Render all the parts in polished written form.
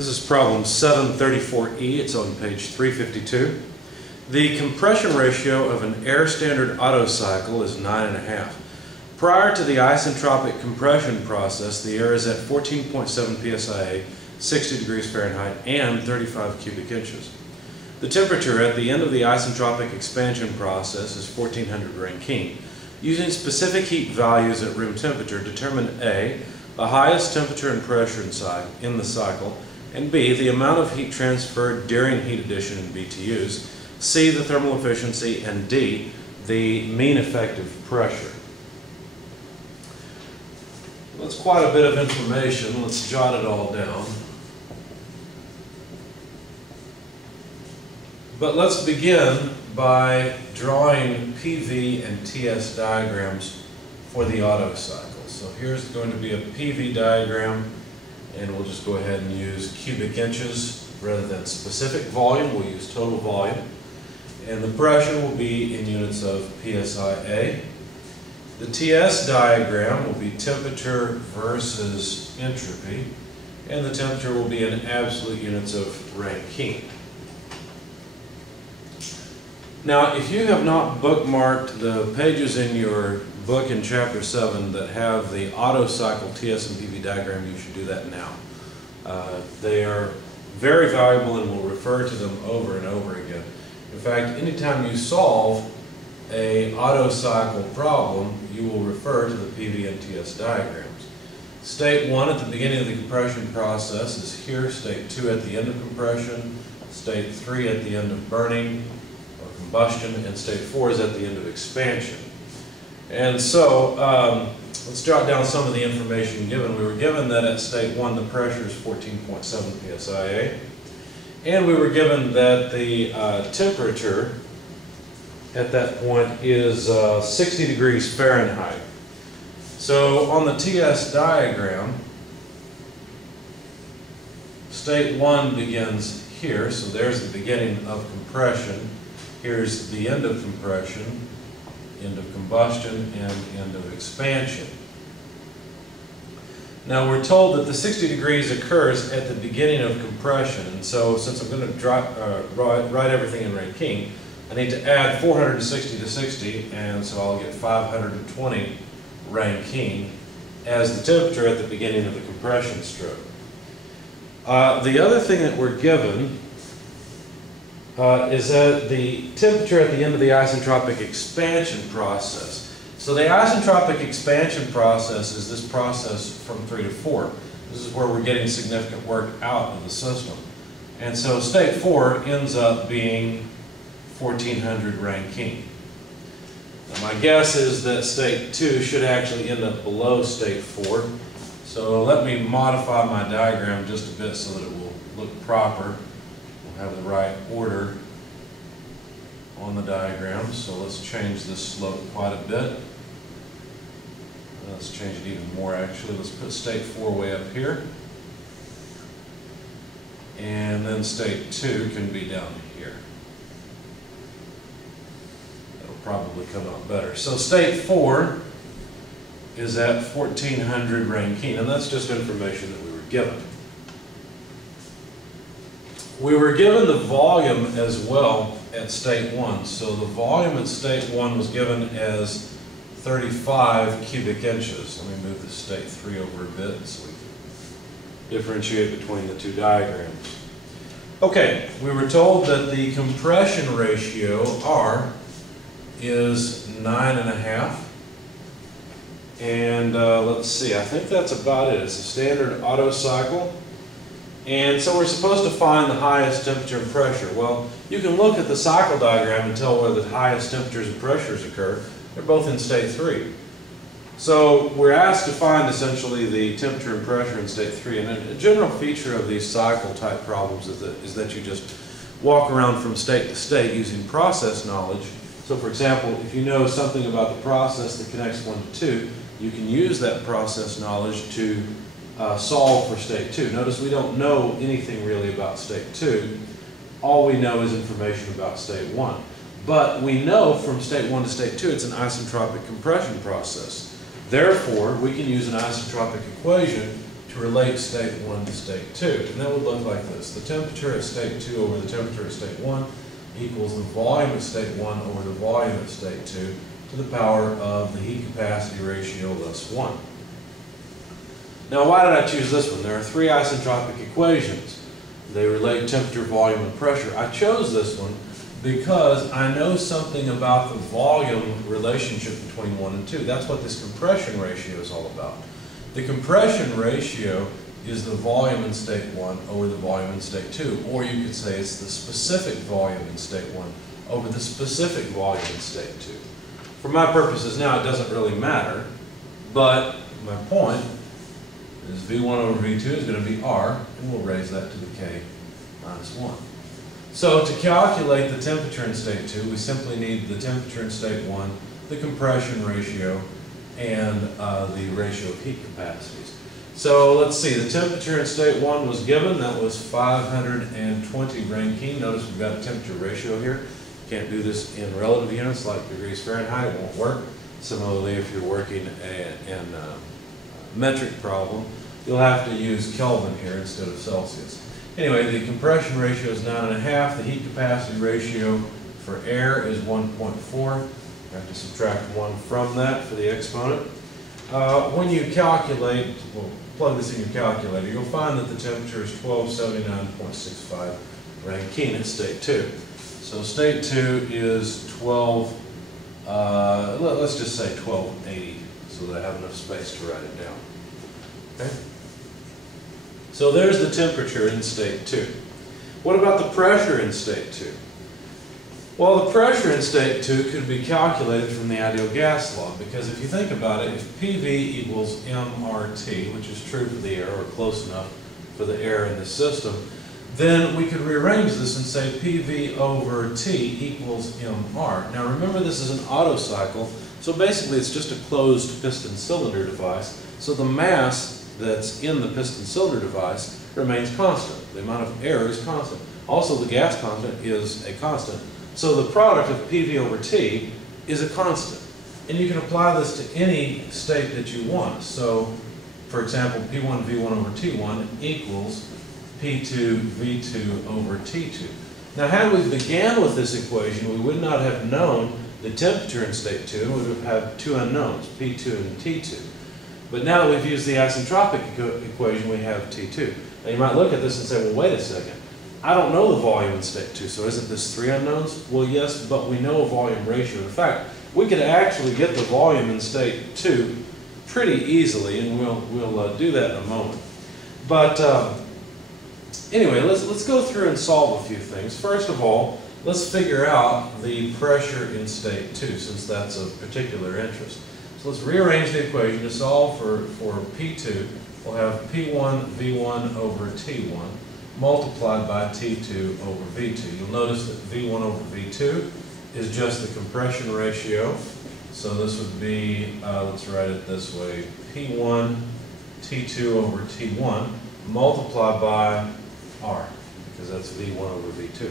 This is problem 734E. It's on page 352. The compression ratio of an air standard Otto cycle is 9.5. Prior to the isentropic compression process, the air is at 14.7 psia, 60 degrees Fahrenheit, and 35 cubic inches. The temperature at the end of the isentropic expansion process is 1400 Rankine. Using specific heat values at room temperature, determine A, the highest temperature and pressure in the cycle, and B, the amount of heat transferred during heat addition in BTUs, C, the thermal efficiency, and D, the mean effective pressure. That's quite a bit of information. Let's jot it all down. But let's begin by drawing PV and TS diagrams for the Otto cycle. So here's going to be a PV diagram, and we'll just go ahead and use cubic inches rather than specific volume. We'll use total volume. And the pressure will be in units of psia. The TS diagram will be temperature versus entropy, and the temperature will be in absolute units of Rankine. Now, if you have not bookmarked the pages in your book in Chapter 7 that have the Otto cycle TS and PV diagram, you should do that now. They are very valuable and we'll refer to them over and over again. In fact, anytime you solve an Otto cycle problem, you will refer to the PV and TS diagrams. State 1 at the beginning of the compression process is here, State 2 at the end of compression, State 3 at the end of burning or combustion, and State 4 is at the end of expansion. And so, let's jot down some of the information given. We were given that at State 1 the pressure is 14.7 psia, and we were given that the temperature at that point is 60 degrees Fahrenheit. So on the TS diagram, State 1 begins here, so there's the beginning of compression. Here's the end of compression, end of combustion, and end of expansion. Now we're told that the 60 degrees occurs at the beginning of compression, and so since I'm going to write everything in Rankine, I need to add 460 to 60, and so I'll get 520 Rankine as the temperature at the beginning of the compression stroke. The other thing that we're given is that the temperature at the end of the isentropic expansion process. So the isentropic expansion process is this process from 3 to 4. This is where we're getting significant work out of the system. And so State 4 ends up being 1400 Rankine. Now my guess is that State 2 should actually end up below State 4. So let me modify my diagram just a bit so that it will look proper. We'll have the right order on the diagram. So let's change this slope quite a bit. Let's change it even more actually. Let's put State 4 way up here. And then State 2 can be down here. That'll probably come out better. So State 4 is at 1400 Rankine, and that's just information that we were given. We were given the volume as well at State 1. So the volume at State 1 was given as 35 cubic inches. Let me move the State 3 over a bit so we can differentiate between the two diagrams. Okay, we were told that the compression ratio, R, is 9.5. And let's see, I think that's about it. It's a standard Otto cycle. And so we're supposed to find the highest temperature and pressure. Well, you can look at the cycle diagram and tell where the highest temperatures and pressures occur. They're both in State 3. So we're asked to find essentially the temperature and pressure in State 3. And a general feature of these cycle type problems is that you just walk around from state to state using process knowledge. So for example, if you know something about the process that connects 1 to 2, you can use that process knowledge to solve for State 2. Notice we don't know anything really about State 2. All we know is information about State 1. But we know from State 1 to State 2 it's an isentropic compression process. Therefore, we can use an isentropic equation to relate state 1 to state 2. And that would look like this. The temperature at state 2 over the temperature at state 1 equals the volume at state 1 over the volume at state 2 to the power of the heat capacity ratio less 1. Now, why did I choose this one? There are three isentropic equations. They relate temperature, volume, and pressure. I chose this one because I know something about the volume relationship between 1 and 2. That's what this compression ratio is all about. The compression ratio is the volume in state 1 over the volume in state 2, or you could say it's the specific volume in state 1 over the specific volume in state 2. For my purposes now, it doesn't really matter, but my point is V1 over V2 is going to be R, and we'll raise that to the K minus 1. So to calculate the temperature in state 2, we simply need the temperature in state 1, the compression ratio, and the ratio of heat capacities. So let's see, the temperature in state 1 was given. That was 520 Rankine. Notice we've got a temperature ratio here. Can't do this in relative units like degrees Fahrenheit. It won't work. Similarly, if you're working in a metric problem, you'll have to use Kelvin here instead of Celsius. Anyway, the compression ratio is 9.5. The heat capacity ratio for air is 1.4. I have to subtract 1 from that for the exponent. When you calculate, well, plug this in your calculator, you'll find that the temperature is 1279.65 Rankine at state 2. So state 2 is 12, let's just say 1280, so that I have enough space to write it down. Okay? So there's the temperature in state 2. What about the pressure in state 2? Well, the pressure in state 2 could be calculated from the ideal gas law, because if you think about it, if PV equals mRT, which is true for the air, or close enough for the air in the system, then we could rearrange this and say PV over T equals mR. Now remember, this is an Otto cycle, so basically it's just a closed piston cylinder device, so the mass that's in the piston cylinder device remains constant. The amount of air is constant. Also, the gas constant is a constant. So the product of PV over T is a constant. And you can apply this to any state that you want. So, for example, P1 V1 over T1 equals P2 V2 over T2. Now, had we began with this equation, we would not have known the temperature in state 2, and we would have had two unknowns, P2 and T2. But now that we've used the isentropic equation, we have T2. Now, you might look at this and say, well, wait a second. I don't know the volume in state 2, so isn't this three unknowns? Well, yes, but we know a volume ratio. In fact, we could actually get the volume in state 2 pretty easily, and we'll do that in a moment. But anyway, let's go through and solve a few things. First of all, let's figure out the pressure in state 2, since that's of particular interest. So let's rearrange the equation to solve for P2. We'll have P1 V1 over T1 multiplied by T2 over V2. You'll notice that V1 over V2 is just the compression ratio. So this would be, let's write it this way, P1 T2 over T1 multiplied by R, because that's V1 over V2.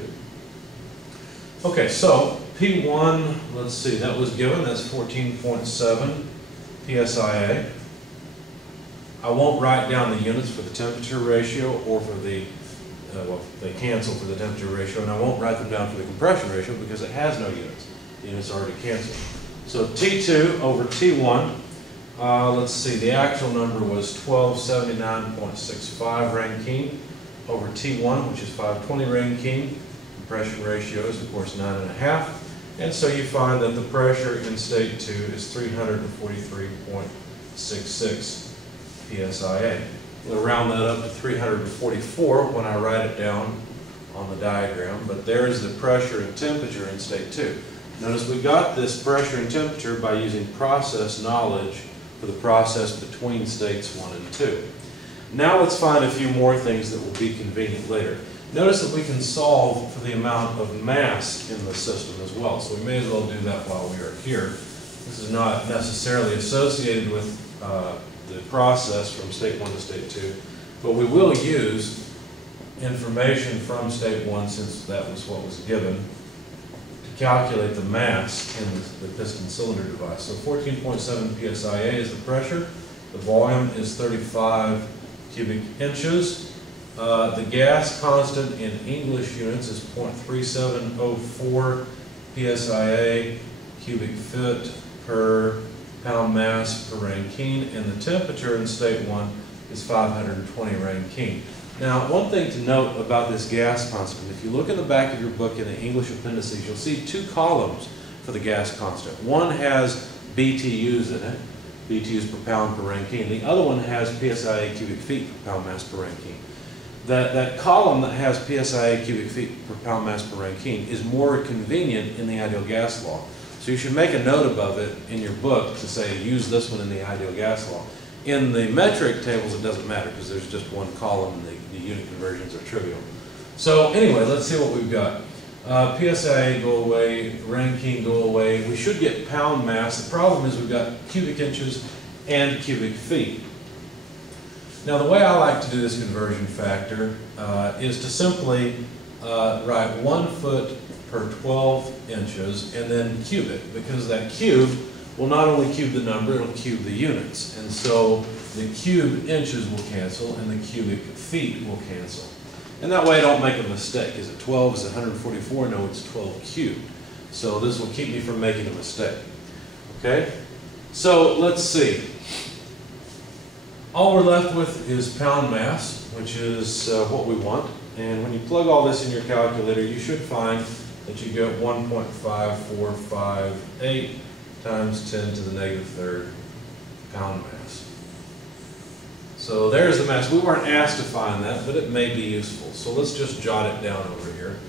Okay, so P1, let's see, that was given, that's 14.7 PSIA. I won't write down the units for the temperature ratio or for the, well, they cancel for the temperature ratio, and I won't write them down for the compression ratio because it has no units. The units are already canceled. So T2 over T1, let's see, the actual number was 1279.65 Rankine over T1, which is 520 Rankine. Compression ratio is, of course, 9.5. And so you find that the pressure in state 2 is 343.66 PSIA. We'll round that up to 344 when I write it down on the diagram, but there's the pressure and temperature in state 2. Notice we got this pressure and temperature by using process knowledge for the process between states 1 and 2. Now let's find a few more things that will be convenient later. Notice that we can solve for the amount of mass in the system as well, so we may as well do that while we are here. This is not necessarily associated with the process from state 1 to state 2, but we will use information from state 1, since that was what was given, to calculate the mass in the piston cylinder device. So 14.7 PSIA is the pressure, the volume is 35 cubic inches. The gas constant in English units is 0.3704 psia cubic foot per pound mass per rankine, and the temperature in state 1 is 520 rankine. Now, one thing to note about this gas constant, if you look in the back of your book in the English appendices, you'll see two columns for the gas constant. One has BTUs in it, BTUs per pound per rankine. The other one has psia cubic feet per pound mass per rankine. That column that has psia cubic feet per pound mass per rankine is more convenient in the ideal gas law. So you should make a note above it in your book to say use this one in the ideal gas law. In the metric tables it doesn't matter because there's just one column and the unit conversions are trivial. So anyway, let's see what we've got. PSI go away, rankine go away. We should get pound mass. The problem is we've got cubic inches and cubic feet. Now the way I like to do this conversion factor is to simply write 1 foot per 12 inches and then cube it, because that cube will not only cube the number, it'll cube the units. And so the cubed inches will cancel and the cubic feet will cancel. And that way I don't make a mistake. Is it 12? Is it 144? No, it's 12 cubed. So this will keep me from making a mistake. Okay? So let's see. All we're left with is pound mass, which is what we want. And when you plug all this in your calculator, you should find that you get 1.5458 times 10 to the negative third pound mass. So there's the mass. We weren't asked to find that, but it may be useful. So let's just jot it down over here.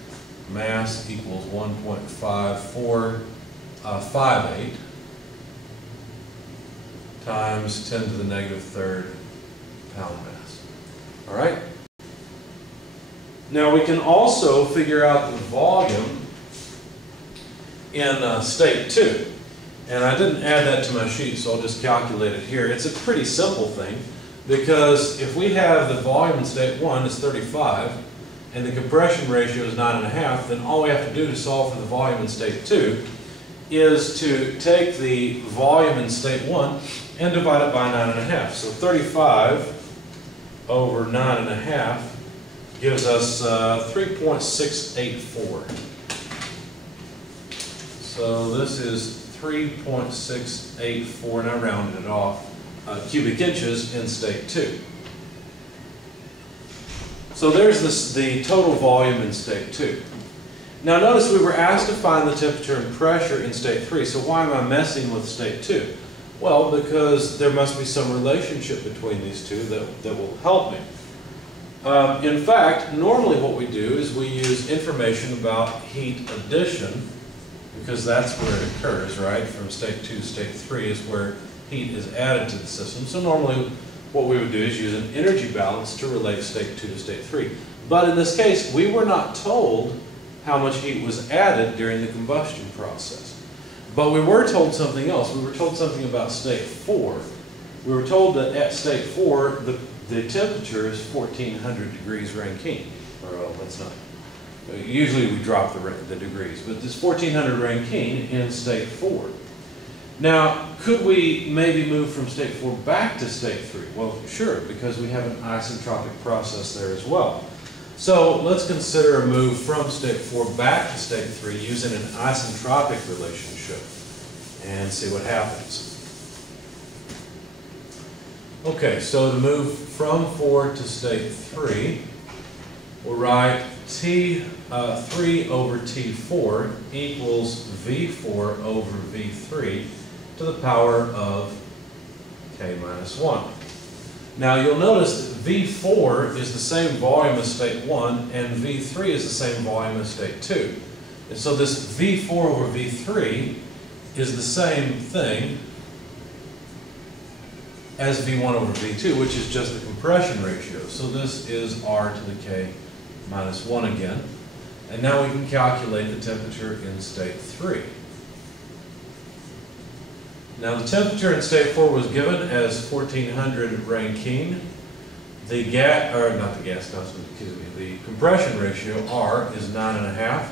Mass equals 1.5458 times 10 to the negative third pound mass. All right? Now we can also figure out the volume in state 2. And I didn't add that to my sheet, so I'll just calculate it here. It's a pretty simple thing, because if we have the volume in state 1 is 35, and the compression ratio is 9.5, then all we have to do to solve for the volume in state 2 is to take the volume in state 1 and divide it by 9.5. So 35 over 9.5 gives us 3.684. So this is 3.684, and I rounded it off, cubic inches in state 2. So there's the total volume in state 2. Now notice we were asked to find the temperature and pressure in state 3, so why am I messing with state 2? Well, because there must be some relationship between these two that will help me. In fact, normally what we do is we use information about heat addition, because that's where it occurs, right? From state 2 to state 3 is where heat is added to the system. So normally what we would do is use an energy balance to relate state 2 to state 3. But in this case, we were not told how much heat was added during the combustion process. But we were told something else. We were told something about state 4. We were told that at state 4, the temperature is 1400 degrees Rankine. Or, well, that's not. Usually we drop the degrees, but it's 1400 Rankine in state 4. Now, could we maybe move from state 4 back to state 3? Well, sure, because we have an isentropic process there as well. So let's consider a move from state 4 back to state 3 using an isentropic relationship and see what happens. Okay, so to move from 4 to state 3, we'll write T3 over T4 equals V4 over V3 to the power of K minus 1. Now you'll notice that V4 is the same volume as state 1 and V3 is the same volume as state 2. And so this V4 over V3 is the same thing as V1 over V2, which is just the compression ratio. So this is R to the K minus 1 again. And now we can calculate the temperature in state 3. Now the temperature in state 4 was given as 1400 Rankine. The the compression ratio, R, is 9.5.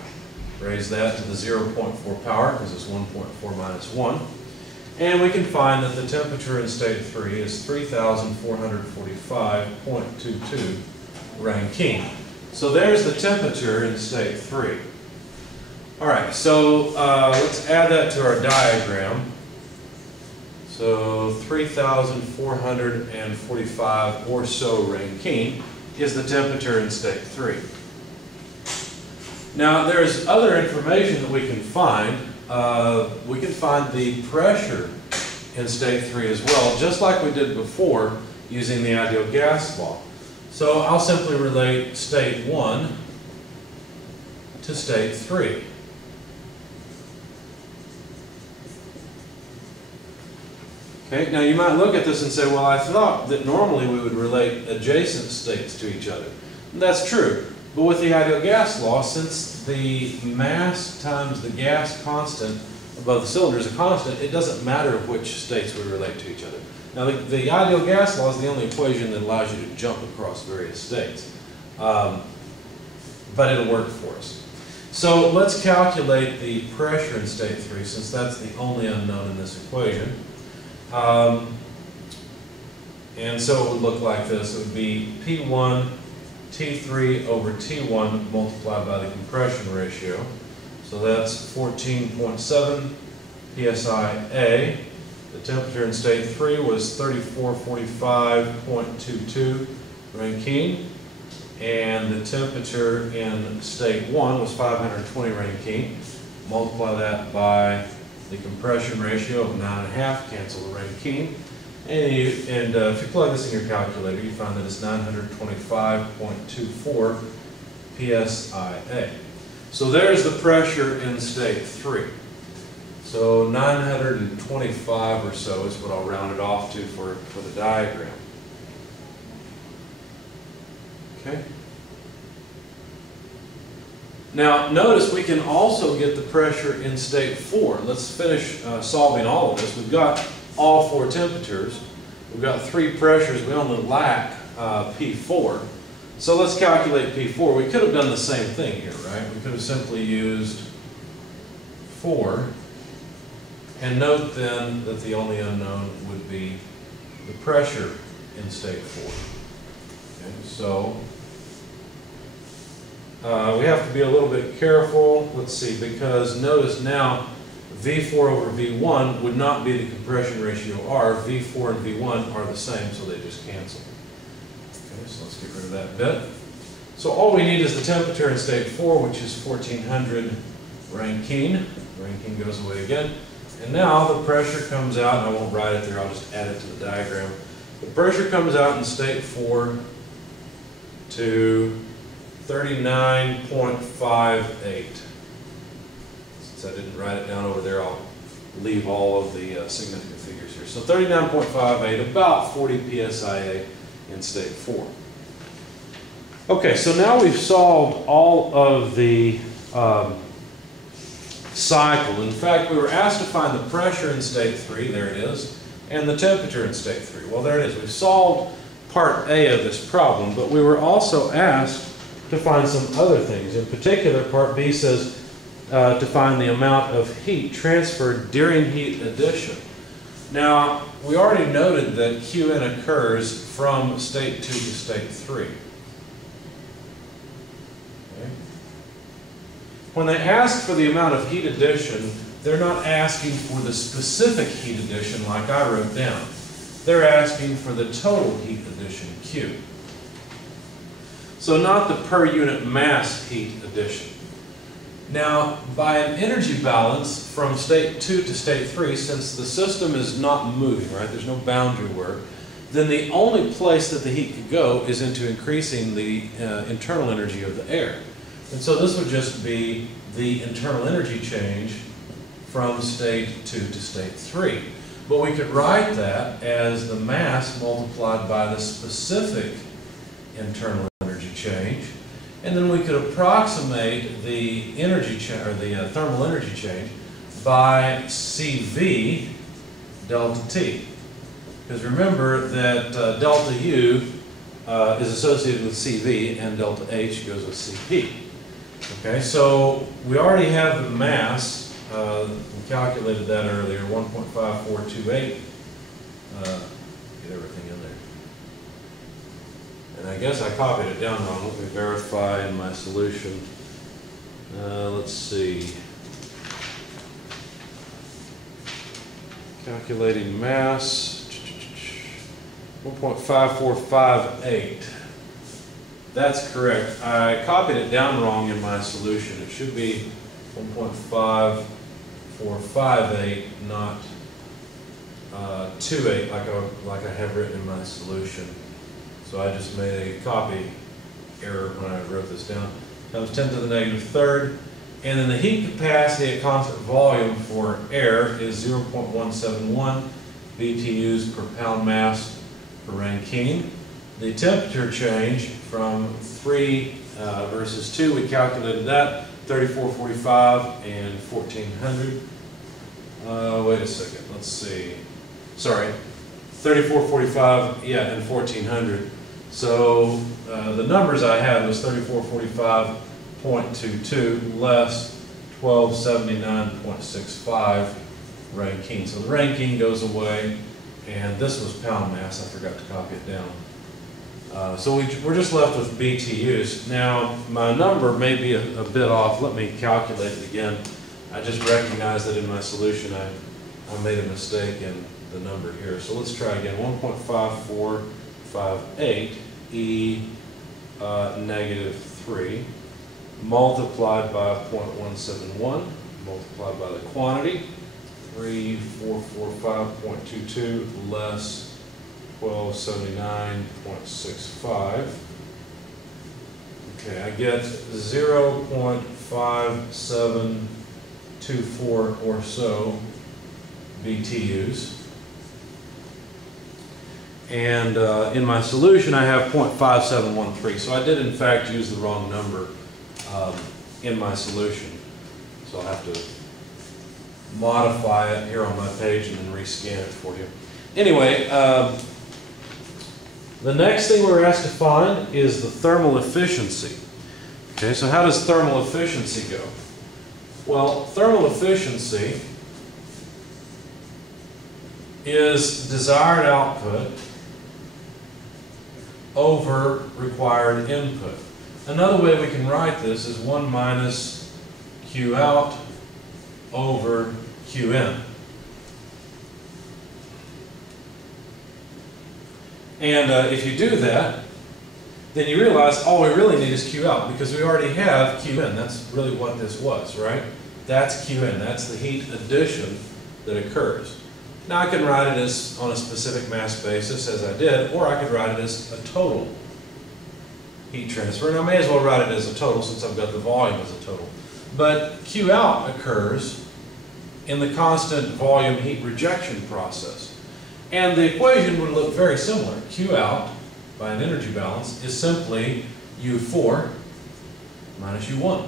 Raise that to the 0.4 power because it's 1.4 minus 1. And we can find that the temperature in state 3 is 3,445.22 Rankine. So there's the temperature in state 3. All right, so let's add that to our diagram. So 3,445 or so Rankine is the temperature in state 3. Now there's other information that we can find. We can find the pressure in state 3 as well, just like we did before using the ideal gas law. So I'll simply relate state 1 to state 3. Okay, now you might look at this and say, well, I thought that normally we would relate adjacent states to each other. And that's true. But with the ideal gas law, since the mass times the gas constant above the cylinder is a constant, it doesn't matter which states we relate to each other. Now, the ideal gas law is the only equation that allows you to jump across various states. But it'll work for us. So let's calculate the pressure in state 3, since that's the only unknown in this equation. And so it would look like this. It would be P1 T3 over T1 multiplied by the compression ratio. So that's 14.7 psi-A. The temperature in state 3 was 3445.22 Rankine. And the temperature in state 1 was 520 Rankine. Multiply that by the compression ratio of 9.5, cancel the Rankine. And if you plug this in your calculator, you find that it's 925.24 psi-A. So there's the pressure in state 3. So 925 or so is what I'll round it off to for the diagram. Okay. Now notice we can also get the pressure in state 4. Let's finish solving all of this. We've got all 4 temperatures. We've got 3 pressures. We only lack P4. So let's calculate P4. We could have done the same thing here, right? We could have simply used 4. And note then that the only unknown would be the pressure in state 4. Okay, so we have to be a little bit careful. Let's see, because notice now V4 over V1 would not be the compression ratio R. V4 and V1 are the same, so they just cancel. Okay, so let's get rid of that bit. So all we need is the temperature in state 4, which is 1400 Rankine. Rankine goes away again. And now the pressure comes out, and I won't write it there, I'll just add it to the diagram. The pressure comes out in state 4 to 39.58. Since I didn't write it down over there, I'll leave all of the significant figures here. So 39.58, about 40 psi-A in state 4. Okay, so now we've solved all of the cycle. In fact, we were asked to find the pressure in state 3, there it is, and the temperature in state 3. Well, there it is. We've solved part A of this problem, but we were also asked to find some other things. In particular, part B says to find the amount of heat transferred during heat addition. Now, we already noted that Qn occurs from state 2 to state 3. Okay. When they ask for the amount of heat addition, they're not asking for the specific heat addition like I wrote down. They're asking for the total heat addition, Q. So not the per unit mass heat addition. Now, by an energy balance from state 2 to state 3, since the system is not moving, right, there's no boundary work, then the only place that the heat could go is into increasing the internal energy of the air. And so this would just be the internal energy change from state 2 to state 3. But we could write that as the mass multiplied by the specific internal energy change. And then we could approximate the energy or the thermal energy change by CV delta T. Because remember that delta U is associated with CV and delta H goes with CP. Okay, so we already have the mass we calculated that earlier, 1.5428. Get everything in there. And I guess I copied it down wrong. Let me verify in my solution. Let's see. Calculating mass, 1.5458. That's correct. I copied it down wrong in my solution. It should be 1.5458, not 28 like I have written in my solution. So I just made a copy error when I wrote this down. Times 10 to the negative third. And then the heat capacity at constant volume for air is 0.171 BTUs per pound mass per Rankine. The temperature change from 3 versus 2, we calculated that, 3445 and 1400. Wait a second, let's see. Sorry, 3445, yeah, and 1400. So the numbers I had was 3445.22 less 1279.65 Rankine. So the Rankine goes away, and this was pound mass. I forgot to copy it down. So we're just left with BTUs. Now, my number may be a bit off. Let me calculate it again. I just recognized that in my solution I made a mistake in the number here. So let's try again. 1.5458 E negative 3 multiplied by 0.171 multiplied by the quantity, 3445.22 less 1279.65. Okay, I get 0.5724 or so BTUs. And in my solution I have 0.5713, so I did in fact use the wrong number in my solution. So I'll have to modify it here on my page and then rescan it for you. Anyway, the next thing we're asked to find is the thermal efficiency. Okay, so how does thermal efficiency go? Well, thermal efficiency is desired output over required input. Another way we can write this is 1 minus Q out over Q in. And if you do that, then you realize all we really need is Q out, because we already have Q in. That's really what this was, right? That's Q in. That's the heat addition that occurs. Now I can write it as on a specific mass basis, as I did, or I could write it as a total heat transfer. And I may as well write it as a total since I've got the volume as a total. But Q out occurs in the constant volume heat rejection process. And the equation would look very similar. Q out by an energy balance is simply U4 minus U1.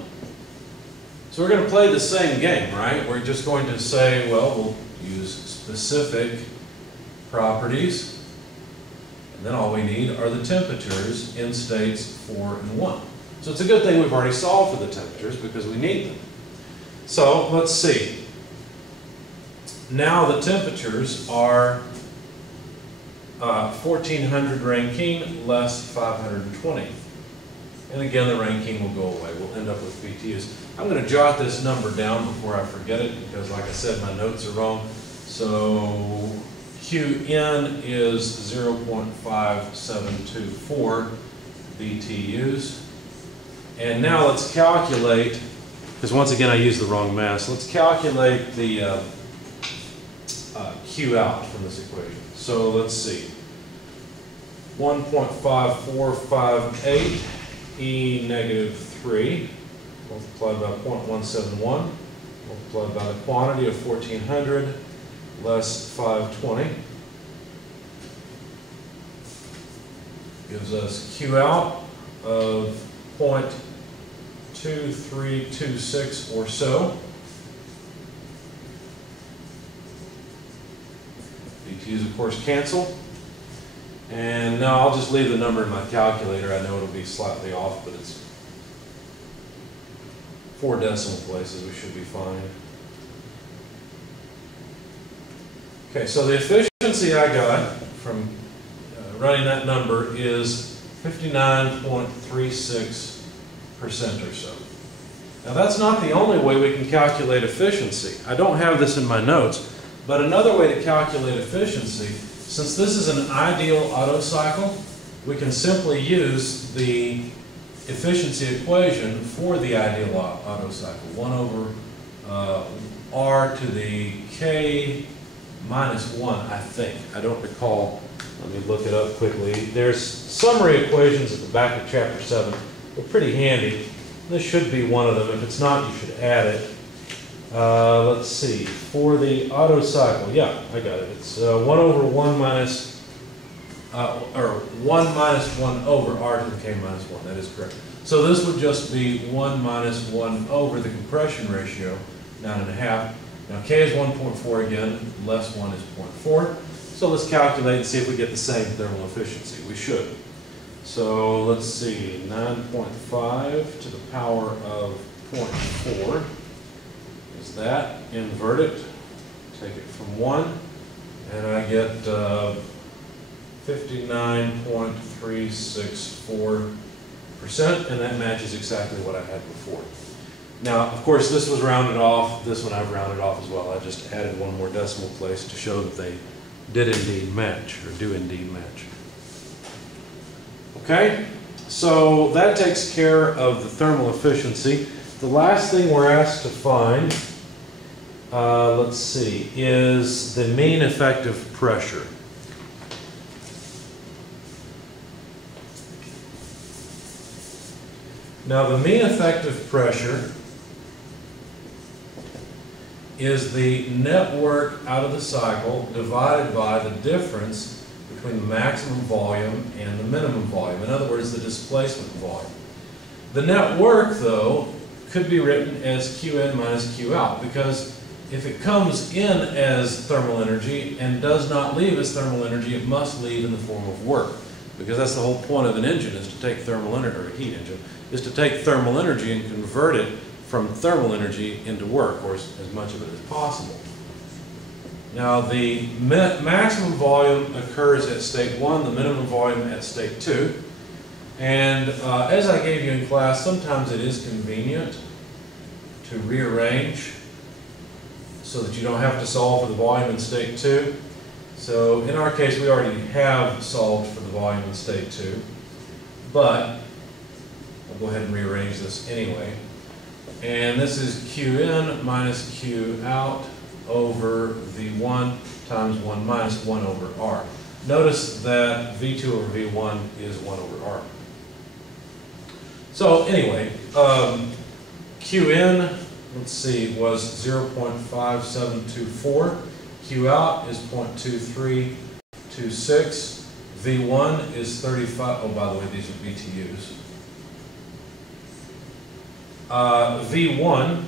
So we're going to play the same game, right? We're just going to say, well, we'll use specific properties, and then all we need are the temperatures in states 4 and 1. So it's a good thing we've already solved for the temperatures because we need them. So let's see. Now the temperatures are 1400 Rankine less 520. And again, the Rankine will go away. We'll end up with BTUs. I'm going to jot this number down before I forget it because, like I said, my notes are wrong. So Qn is 0.5724 BTUs. And now let's calculate, because once again I used the wrong mass, let's calculate the Q out from this equation. So let's see. 1.5458 E negative 3 multiplied by 0.171 multiplied by the quantity of 1400 less 520 gives us Q out of 0.2326 or so. BTUs, of course, cancel. And now I'll just leave the number in my calculator. I know it'll be slightly off, but it's 4 decimal places. We should be fine. Okay, so the efficiency I got from running that number is 59.36% or so. Now that's not the only way we can calculate efficiency. I don't have this in my notes, but another way to calculate efficiency, since this is an ideal Otto cycle, we can simply use the efficiency equation for the ideal Otto cycle. 1 over R to the K minus 1, I think. I don't recall. Let me look it up quickly. There's summary equations at the back of chapter 7. They're pretty handy. This should be one of them. If it's not, you should add it. Let's see. For the Otto cycle, yeah, I got it. It's 1 over 1 minus, or 1 minus 1 over R to the K minus 1. That is correct. So this would just be 1 minus 1 over the compression ratio, 9.5. Now K is 1.4 again, less 1 is 0.4. So let's calculate and see if we get the same thermal efficiency. We should. So let's see, 9.5 to the power of 0.4 is that. Invert it, take it from 1, and I get 59.364%, and that matches exactly what I had before. Now, of course, this was rounded off. This one I've rounded off as well. I just added one more decimal place to show that they did indeed match, or do indeed match. Okay, so that takes care of the thermal efficiency. The last thing we're asked to find, let's see, is the mean effective pressure. Now, the mean effective pressure is the net work out of the cycle divided by the difference between the maximum volume and the minimum volume. In other words, the displacement volume. The net work, though, could be written as Q in minus Q out, because if it comes in as thermal energy and does not leave as thermal energy, it must leave in the form of work. Because that's the whole point of an engine, is to take thermal energy, or a heat engine, is to take thermal energy and convert it from thermal energy into work, or as much of it as possible. Now, the maximum volume occurs at state 1, the minimum volume at state 2. And as I gave you in class, sometimes it is convenient to rearrange so that you don't have to solve for the volume in state 2. So in our case, we already have solved for the volume in state 2, but I'll go ahead and rearrange this anyway. And this is Q in minus Q out over V1 times 1 minus 1 over R. Notice that V2 over V1 is 1 over R. So anyway, Q in, let's see, was 0.5724. Q out is 0.2326. V1 is 35, oh, by the way, these are BTUs. V1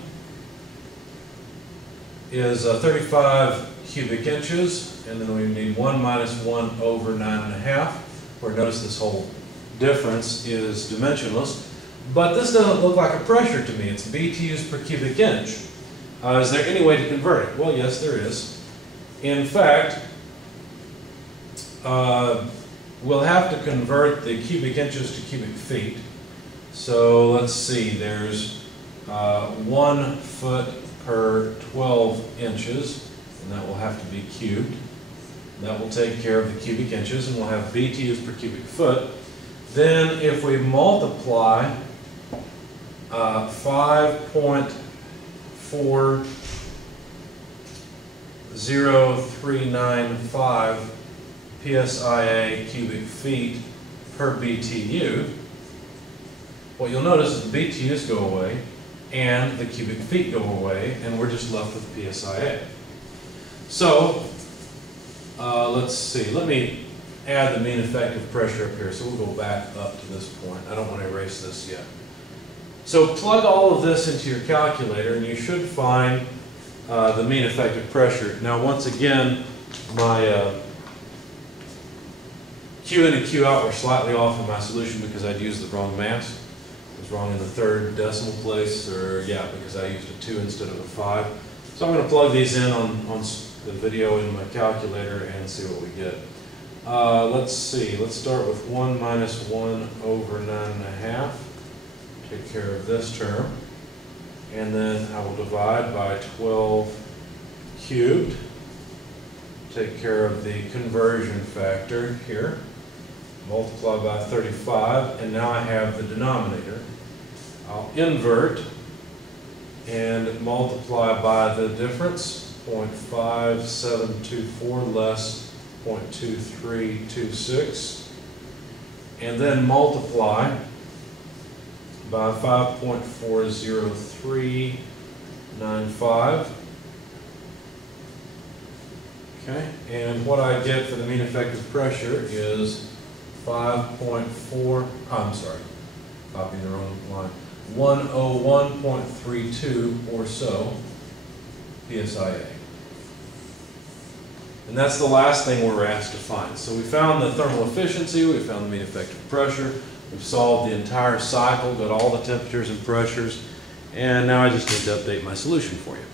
is 35 cubic inches, and then we need 1 minus 1 over 9.5, where notice this whole difference is dimensionless. But this doesn't look like a pressure to me. It's BTUs per cubic inch. Is there any way to convert it? Well, yes, there is. In fact, we'll have to convert the cubic inches to cubic feet. So let's see, there's 1 foot per 12 inches, and that will have to be cubed. That will take care of the cubic inches, and we'll have BTUs per cubic foot. Then if we multiply 5.40395 PSIA cubic feet per BTU, what you'll notice is the BTUs go away and the cubic feet go away, and we're just left with PSIA. So let's see, let me add the mean effective pressure up here, so we'll go back up to this point. I don't want to erase this yet. So plug all of this into your calculator and you should find the mean effective pressure. Now once again, my Q in and Q out were slightly off in my solution because I'd used the wrong mass. It was wrong in the third decimal place, or yeah, because I used a 2 instead of a 5. So I'm going to plug these in on the video in my calculator and see what we get. Let's see, let's start with 1 minus 1 over 9.5. Take care of this term. And then I will divide by 12 cubed. Take care of the conversion factor here. Multiply by 35, and now I have the denominator. I'll invert and multiply by the difference, 0.5724 less 0.2326, and then multiply by 5.40395. Okay, and what I get for the mean effective pressure is 5.4, I'm sorry, copying the wrong line, 101.32 or so PSIA. And that's the last thing we're asked to find. So we found the thermal efficiency, we found the mean effective pressure, we've solved the entire cycle, got all the temperatures and pressures, and now I just need to update my solution for you.